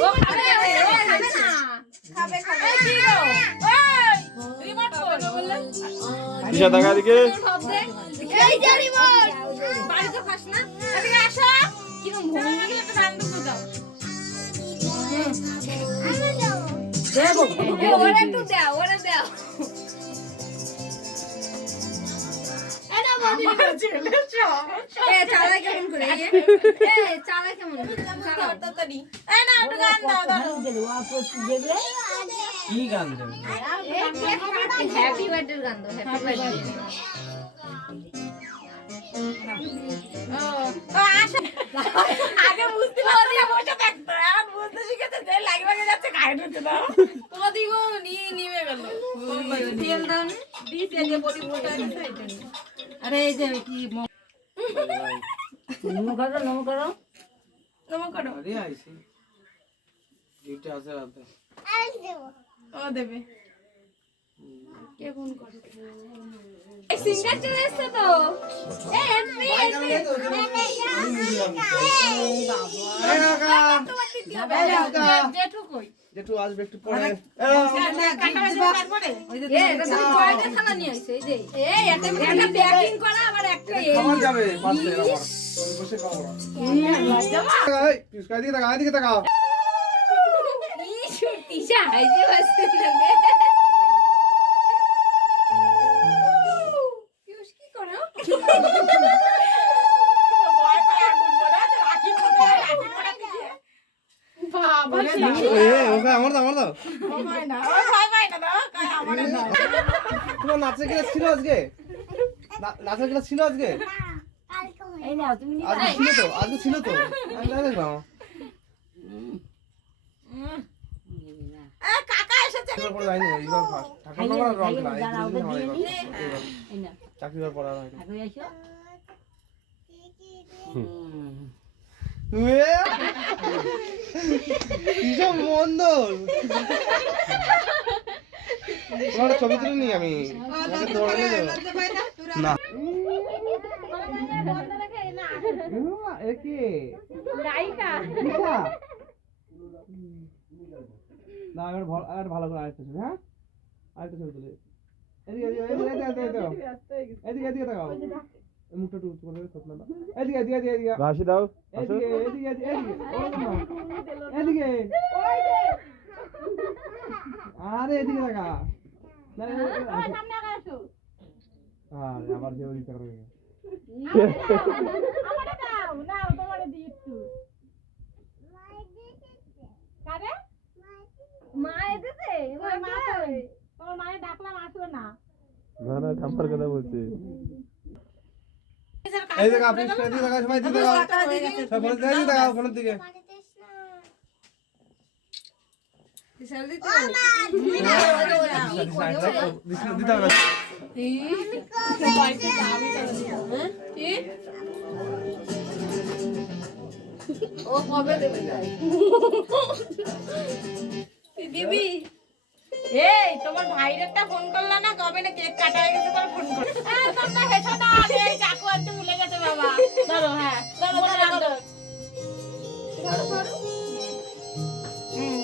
ও খাবে না খাবে কি গো ওই রিমোট করবে বললে দিশা টাকা দিকে এই যে রিমোট বাড়ি তো খাস না এদিকে আসো কিরম ভঙ্গি একটা গান দুটো দাও দেবো ওরে একটু দাও ওরে দাও এটা বলি ছেলে এ চালা কেমন করে এ চালা কেমন চালা তাড়াতাড়ি এ না একটু গান দাও দাও দেবে কি গান দেবে হ্যাপি বার্থডে গান দাও হ্যাপি বার্থডে ও আশা আগে বুঝতে পারছি না বসে থাকতো এখন বুঝতে শিখেছে যে লাইভ আগে যাচ্ছে গায়ে ঢুকছে না তোমাদিগো নিয়ে গেল তেল দাও না দিতে যে বডি বসে আছে এটা আরে এই যে কি নমো করো আরে আইছি গিফট আছে রাতে ও দেবে কে ফোন করে এই সিঙ্গার চলে এসেছে তো এই এমপি জেঠু কই যেটু আসবে একটু পরে খানা নিয়ে আসছে এই যে এই এটা প্যাকিং করা আবার একটা এই খাবার যাবে পাশে আবার বসে খাবো এই পিসকা দিকে টাকা দিকে টাকা ই শুটিশা এই যে বসে না পিউষ কি করো ভয় পায় আগুন মনে আছে রাখি পড়া দিকে বাবা এ ওকে আমার দাও ভয় না ও ভয় পায় না দাও আমার দাও তোমার নাচের ক্লাস ছিল আজকে নাচের ক্লাস ছিল আজকে এই নাও তুমি আজকে ছিল তো আমি জানি না কাকা এসেছে এবার পরে যাইনি এইবার ফার্স্ট ঠাকুর নামার রং খেলা চাকরির পর আর হয়নি কিসব মন্দর তোমার ছবি তুলে নি আমি না না আর ভালো করে আরেকটা ছবি হ্যাঁ আরেকটা ছবি তুলে এদিকে তাকাও মুখটা একটু উঁচু করে স্বপ্ন দাও এদিকে রাশি দাও এদিকে আরে এদিকে তাকা আরে আবার কেউ দিতে পারবে মা এসেছে তোমার মায়ের ডাকলাম আসো না না ঠাম্পার কথা বলছি এই দেখো আপনি এদিকে তাকাও সবাই এদিকে তাকাও সবাই এদিকে তাকাও ফোনের দিকে দিতে হবে ও কবে দেবে দিবি এই তোমার ভাইরেরটা ফোন করলা না কবে না কেক কাটা হয়ে গেছে পর ফোন করো তোমরা হেসো না এই চাকু আনতে ভুলে গেছে বাবা ধরো হ্যাঁ ধরো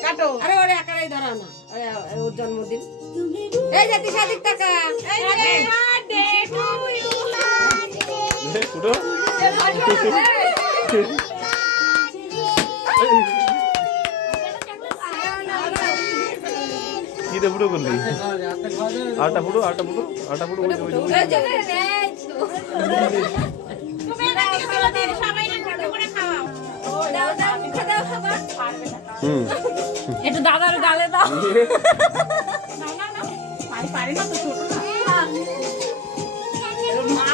কাটো আরে ওরে একাই ধরা না ওর জন্মদিন এই যে 30 টাকা এই বার্থডে টু ইউ ফুটো কি দে ফুটো করলি আটা ফুটো একটু দাদার গালে দাও পারে না তো ছোট না মা